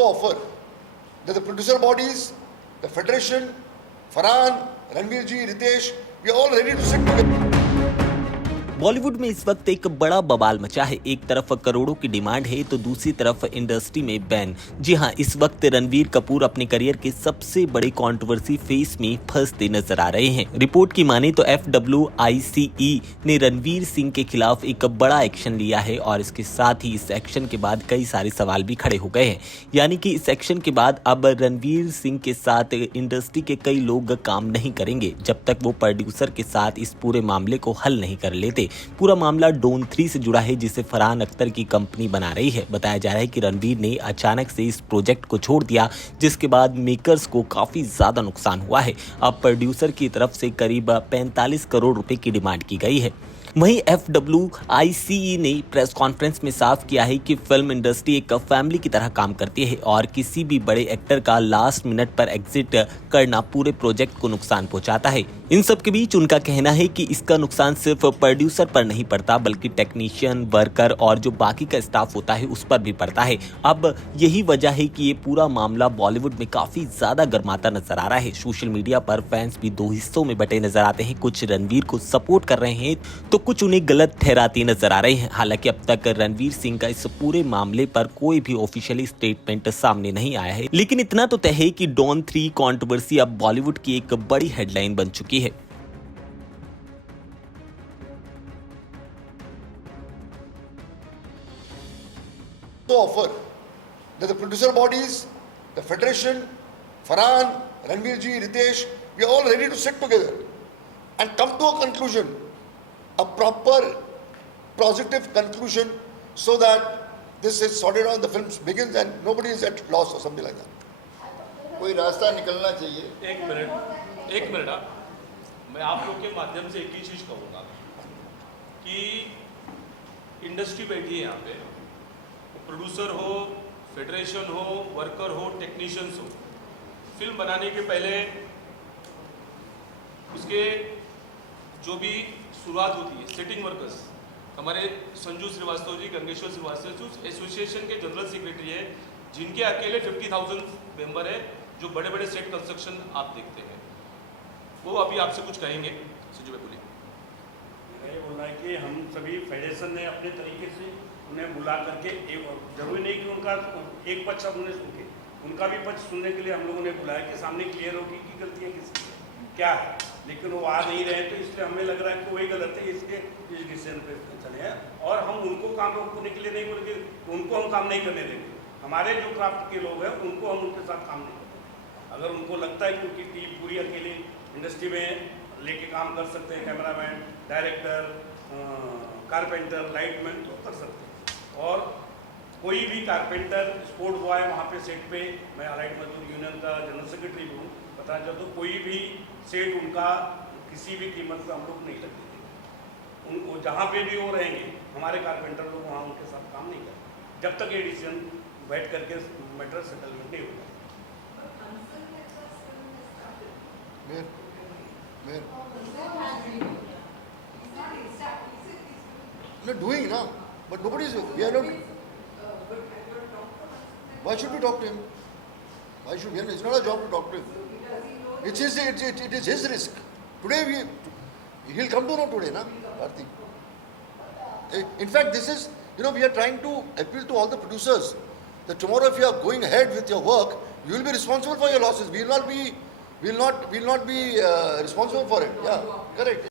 offer that the producer bodies, the federation, Farhan, Ranveer ji, Ritesh, we are all ready to sit together. Bollywood में इस वक्त एक बड़ा बवाल मचा है। एक तरफ करोड़ों की डिमांड है तो दूसरी तरफ इंडस्ट्री में बैन। जी हां, इस वक्त रणवीर कपूर अपने करियर के सबसे बड़े कंट्रोवर्सी फेस में फंसते नजर आ रहे हैं। रिपोर्ट की माने तो FWICE ने रणवीर सिंह के खिलाफ एक बड़ा एक्शन लिया है और इसके साथ ही इस एक्शन के बाद कई सारे सवाल भी खड़े हो गए हैं। यानी कि इस एक्शन के बाद अब रणवीर सिंह के साथ इंडस्ट्री के कई लोग काम नहीं करेंगे जब तक वो प्रोड्यूसर के साथ इस पूरे मामले को हल नहीं कर लेते। पूरा मामला डॉन 3 से जुड़ा है जिसे फरहान अख्तर की कंपनी बना रही है। बताया जा रहा है कि रणवीर ने अचानक से इस प्रोजेक्ट को छोड़ दिया जिसके बाद मेकर्स को काफी ज्यादा नुकसान हुआ है। अब प्रोड्यूसर की तरफ से करीब 45 करोड़ रुपए की डिमांड की गई है। वहीं FWICE ने प्रेस कॉन्फ्रेंस में साफ किया है कि फिल्म इंडस्ट्री एक फैमिली की तरह काम करती है और किसी भी बड़े एक्टर का लास्ट मिनट पर एग्जिट करना पूरे प्रोजेक्ट को नुकसान पहुंचाता है। इन सब के बीच उनका कहना है कि इसका नुकसान सिर्फ प्रोड्यूसर पर नहीं पड़ता बल्कि टेक्नीशियन, वर्कर और जो बाकी का स्टाफ होता है उस पर भी पड़ता है। अब यही वजह है कि ये पूरा मामला बॉलीवुड में काफी ज्यादा गर्माता नजर आ रहा है। सोशल मीडिया पर फैंस भी दो हिस्सों में बटे नजर आते हैं। कुछ रणवीर को सपोर्ट कर रहे हैं तो कुछ उन्हें गलत ठहराते नजर आ रहे हैं। हालांकि अब तक रणवीर सिंह का इस पूरे मामले पर कोई भी ऑफिशियली स्टेटमेंट सामने नहीं आया है, लेकिन इतना तो तय है कि डॉन 3 कंट्रोवर्सी अब बॉलीवुड की एक बड़ी हेडलाइन बन चुकी है। To offer that the producer bodies, the federation, Farhan, Ranveer ji, Ritesh, we are all ready to sit together and come to a conclusion, a proper, positive conclusion, so that this is sorted out, the film begins and nobody is at loss or something like that. कोई रास्ता निकलना चाहिए। एक minute मैं आप लोग के माध्यम से एक ही चीज़ कहूँगा कि इंडस्ट्री बैठी है यहाँ पे, प्रोड्यूसर हो, फेडरेशन हो, वर्कर हो, टेक्नीशियंस हो, फिल्म बनाने के पहले उसके जो भी शुरुआत होती है, सेटिंग वर्कर्स हमारे संजू श्रीवास्तव जी, गंगेश्वर श्रीवास्तव एसोसिएशन के जनरल सेक्रेटरी है, जिनके अकेले 50,000 मेंबर है, जो बड़े बड़े सेट कंस्ट्रक्शन आप देखते हैं, वो अभी आपसे कुछ कहेंगे। संजू भाई बोलिए। ये बोलना है कि हम सभी फेडरेशन ने अपने तरीके से उन्हें बुला करके, जरूरी नहीं कि उनका एक पक्ष अब उन्हें सुन के, उनका भी पक्ष सुनने के लिए हम लोगों ने बुलाया कि सामने क्लियर होगी कि गलतियाँ किसकी क्या है, लेकिन वो आ नहीं रहे तो इसलिए हमें लग रहा है कि वही गलत है, इसके इस डिसीजन पे चले हैं और हम उनको काम रोकने के लिए नहीं बोलेंगे, उनको हम काम नहीं करने देंगे। हमारे जो क्राफ्ट के लोग हैं उनको हम उनके साथ काम नहीं करेंगे। अगर उनको लगता है कि उनकी टीम पूरी अकेली इंडस्ट्री में लेके काम कर सकते हैं, कैमरामैन, डायरेक्टर, कारपेंटर, लाइटमैन, तो कर सकते हैं। और कोई भी कारपेंटर, स्पोर्ट बॉय वहाँ पे सेट पे, मैं अलाइड मजदूर यूनियन का जनरल सेक्रेटरी भी हूँ, बताना चाहता हूँ, कोई भी सेट उनका किसी भी कीमत पर हम लोग नहीं लगते थे। उनको जहाँ पे भी वो रहेंगे, हमारे कारपेंटर लोग वहाँ उनके साथ काम नहीं करें जब तक ये डिसीजन बैठ करके मैटर सेटलमेंट नहीं होगा। We're doing now, but nobody is. We are not. Why should we talk to him? Why should we? It's not our job to talk to him. It is his risk. Today he'll come to know today, na, Karthik. In fact, this is, we are trying to appeal to all the producers that tomorrow if you are going ahead with your work, you will be responsible for your losses. We will not be responsible for it. Yeah, correct.